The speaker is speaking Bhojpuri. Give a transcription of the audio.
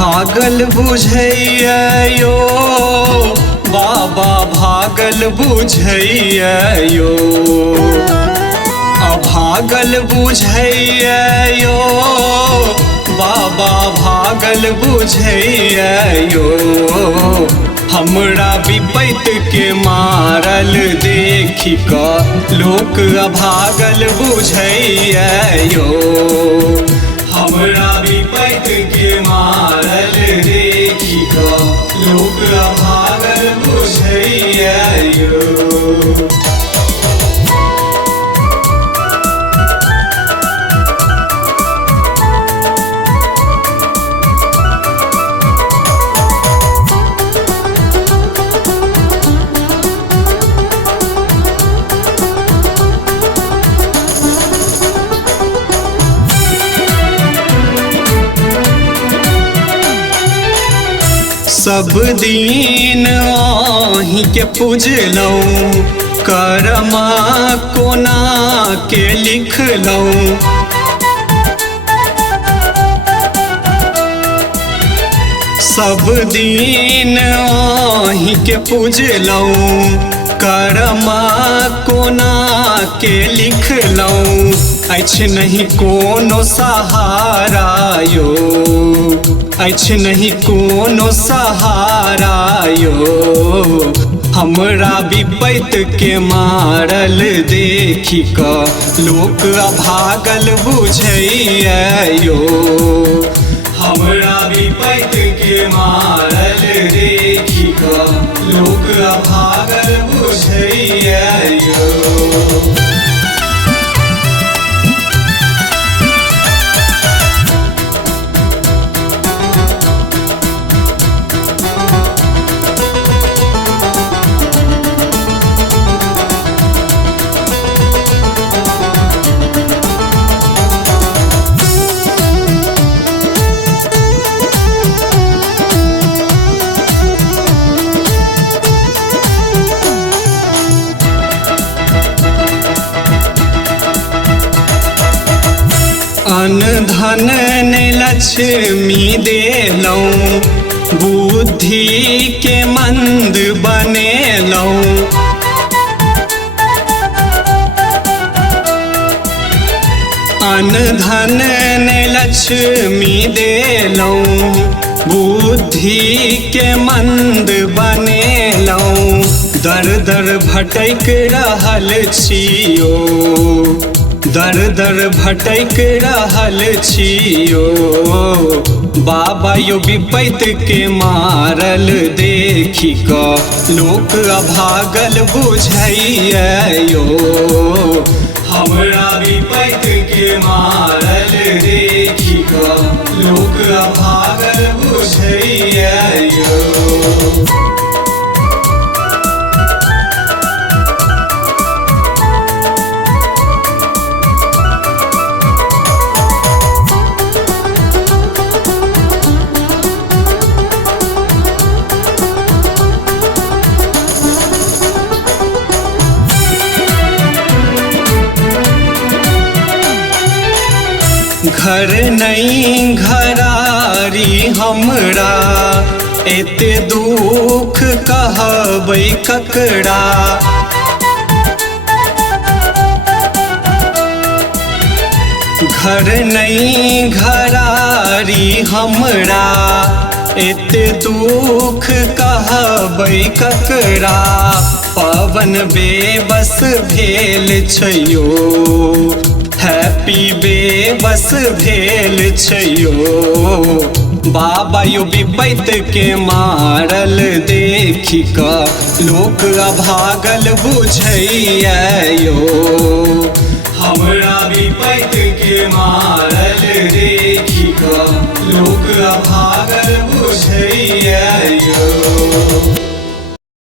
भागल बुझैया यो बाबा भागल बुझैया यो भागल बुझैया यो बाबा भागल बुझैया यो हमरा विपैत के मारल देखी क लोक अभागल बुझैया यो हमरा विपैत के मारल देखी क लोक अभागल बुझैया यो। सब दिन आही के पूजलौं करमा कोना के लिखलौं सब दिन आही के पूजलौं करमा कोना के लिखलौं अछि नहीं कोनो सहारा यो अछि नहीं कोनो सहारा यो हमरा विपैत के मारल देखी क लोक अभागल बुझैया यो हमरा विपैत के मारल देखी क लोक अभागल बुझैया यो। अन धन ने लक्ष्मी देलौं बुद्धि के मंद बनेलौं अन धन ने लक्ष्मी देलौं बुद्धि के मंद बनेलौं दर दर भटक रहल छियो दर दर भटक रहल छियो बाबा यो विपैत के मारल देखी क लोक अभागल बुझैया यो हमरा विपैत के मारल देखी क लोक अभागल बुझैया यो। घर नहीं घरारी हमरा एते दुख कहबै ककरा घर नहीं घरारी हमरा एते दुख कहबै ककरा पवन बेबस भेल छैयो हैप्पी बेबस भेल छैयो बाबा यो विपैत के मारल देखी क लोक अभागल बुझैया यो हमरा विपैत के मारल देखी क लोक अभागल बुझैया यो।